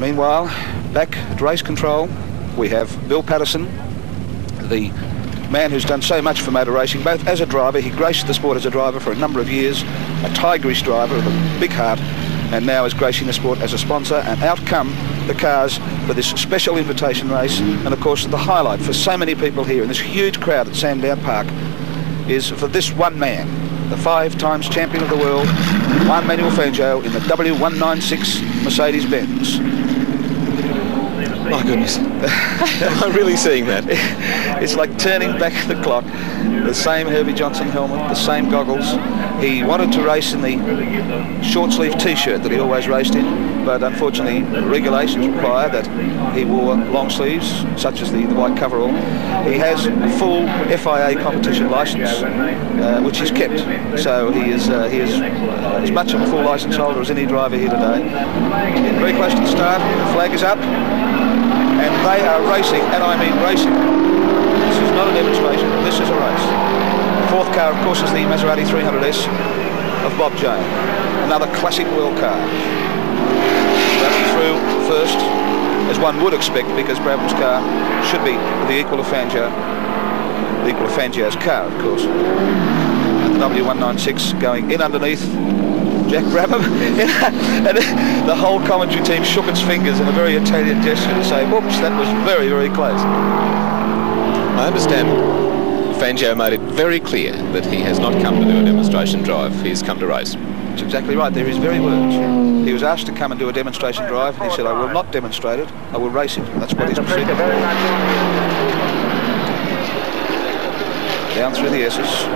Meanwhile, back at race control, we have Bill Patterson, the man who's done so much for motor racing, both as a driver. He graced the sport as a driver for a number of years, a tigerish driver with a big heart, and now is gracing the sport as a sponsor. And out come the cars for this special invitation race. And of course, the highlight for so many people here in this huge crowd at Sandown Park is for this one man, the 5 times champion of the world, Juan Manuel Fangio, in the W196 Mercedes-Benz. My goodness. Am I really seeing that? It's like turning back the clock. The same Herbie Johnson helmet, the same goggles. He wanted to race in the short sleeve t-shirt that he always raced in, but unfortunately regulations require that he wore long sleeves, such as the white coverall. He has a full FIA competition licence, which he's kept. So he is as much of a full licence holder as any driver here today. Getting very close to the start. The flag is up. And they are racing, and I mean racing. This is not a demonstration, this is a race. The fourth car, of course, is the Maserati 300S of Bob Jane. Another classic world car. Running through first, as one would expect, because Brabham's car should be the equal of Fangio's car, of course. And the W196 going in underneath Jack Brabham, and the whole commentary team shook its fingers in a very Italian gesture to say, whoops, that was very, very close. I understand Fangio made it very clear that he has not come to do a demonstration drive. He's come to race. That's exactly right. They're his very words. He was asked to come and do a demonstration drive, and he said, I will not demonstrate it, I will race it. And that's what he's proceeding. Down through the S's.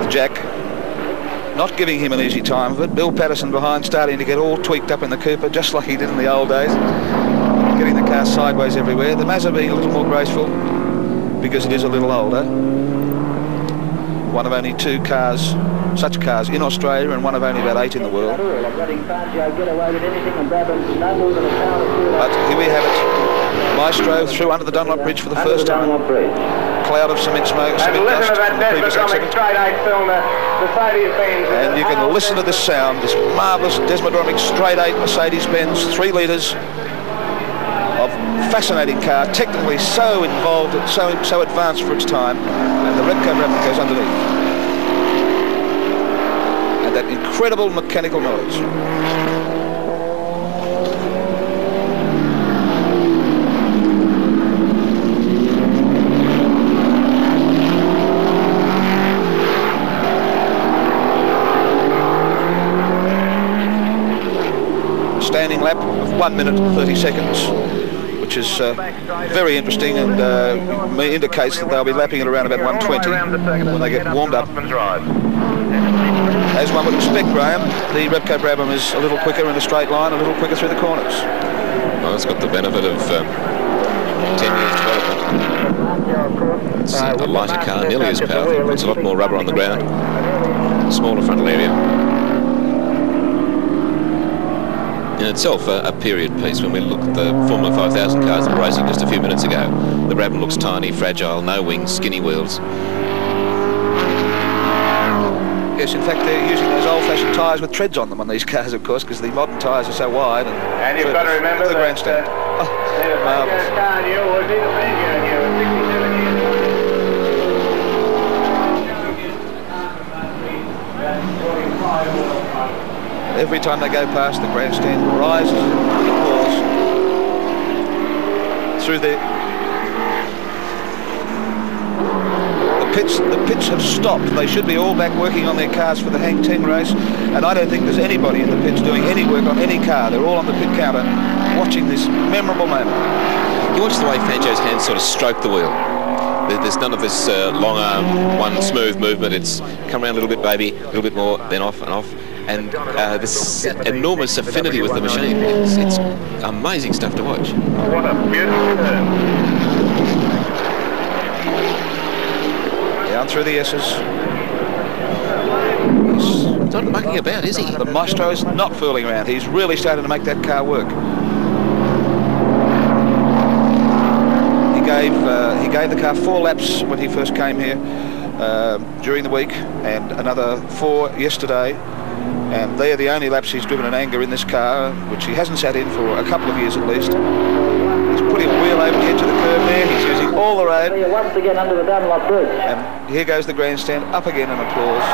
With Jack not giving him an easy time of it. Bill Patterson behind, starting to get all tweaked up in the Cooper, just like he did in the old days. Getting the car sideways everywhere. The Mazda being a little more graceful because it is a little older. One of only 2 cars, such cars in Australia, and one of only about 8 in the world. But here we have it. Maestro through under the Dunlop Bridge for the first time. Cloud of cement smoke, cement dust from the previous accident. And you can listen to this sound, this marvellous Desmodromic straight 8 Mercedes-Benz, 3 litres of fascinating car, technically so involved and so advanced for its time. And the Repco Brabham goes underneath. And that incredible mechanical noise. Standing lap of 1 minute 30 seconds, which is very interesting, and indicates that they'll be lapping at around about 120 when they get warmed up. As one would expect, Graham, the Repco Brabham is a little quicker in a straight line, a little quicker through the corners. Well, it's got the benefit of 10 years development. It's a lighter car, nearly as powerful. It's a lot more rubber on the ground, smaller frontal area. In itself, a period piece. When we look at the Formula 5000 cars that were racing just a few minutes ago, the Brabham looks tiny, fragile, no wings, skinny wheels. Yes, in fact, they're using those old-fashioned tyres with treads on them on these cars, of course, because the modern tyres are so wide. And you've got to remember the grandstand. Every time they go past, the grandstand rises and falls through the pits. The pits have stopped. They should be all back working on their cars for the Hang 10 race, and I don't think there's anybody in the pits doing any work on any car. They're all on the pit counter watching this memorable moment. You watch the way Fangio's hands sort of stroke the wheel. There's none of this long arm, one smooth movement. It's come around a little bit, baby, a little bit more, then off and off. And this enormous affinity with the machine. It's amazing stuff to watch. What a beautiful turn. Down through the S's. He's not mucking about, is he? The Maestro is not fooling around. He's really starting to make that car work. He gave the car 4 laps when he first came here during the week, and another 4 yesterday. And they're the only laps he's driven in anger in this car, which he hasn't sat in for a couple of years at least. He's putting a wheel over the edge of the curve there. He's using all the road. Once again under the Dunlop bridge. And here goes the grandstand, up again in applause.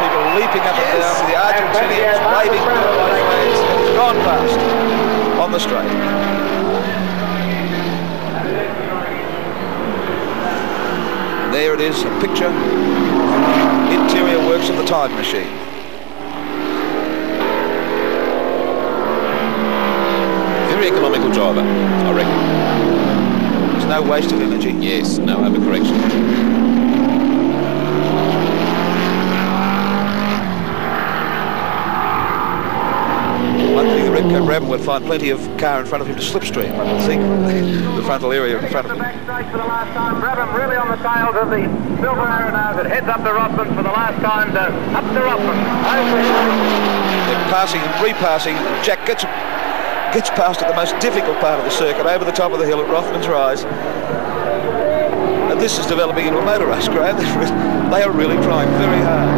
People leaping up and down with the Argentinians waving blue flags. He's gone past on the straight. And there it is, a picture. Interior works of the time machine. Very economical driver, I reckon. There's no wasted energy. Yes, no overcorrection. One thing, the Repco Brabham would find plenty of car in front of him to slipstream, I would think. The frontal area in front of him. Backstraight for the last time. Brabham really on the tails of the silver arrow now. It heads up to Rothman for the last time. Up to Rothman. They're passing and repassing. Jack gets past at the most difficult part of the circuit, over the top of the hill at Rothman's Rise. And this is developing into a motor race, Graham. They are really trying very hard.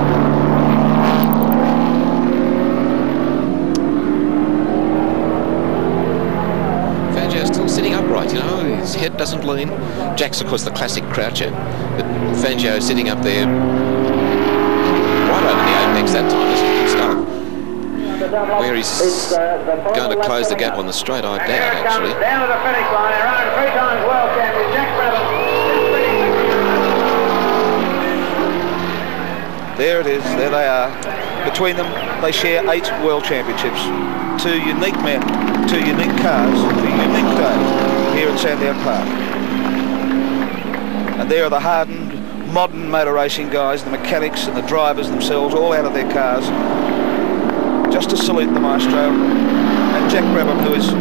Fangio's still sitting upright, you know, his head doesn't lean. Jack's, of course, the classic croucher, but Fangio sitting up there right over the apex that time. This is good stuff. Where he's going to close the gap on the straight, I doubt, actually. Down to the finish line, around 3 times world champion Jack Brabham. There it is, there they are. Between them, they share 8 world championships. 2 unique men, 2 unique cars, a unique day here at Sandown Park. And there are the hardened, modern motor racing guys, the mechanics and the drivers themselves, all out of their cars, just to salute the maestro. And Jack Brabham, who is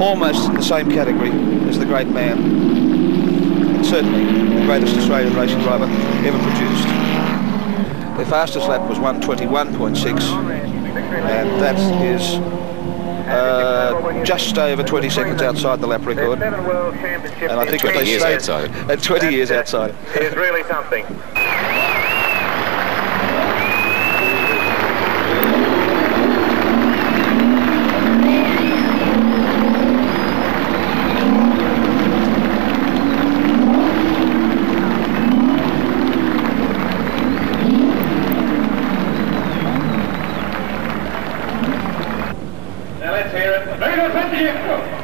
almost in the same category as the great man, and certainly the greatest Australian racing driver ever produced. Their fastest lap was 1:21.6, and that is just over 20 seconds outside the lap record. And I think 20 if they years stayed outside. at 20 years outside. It is really something. Now let's hear it. Very good, thank you.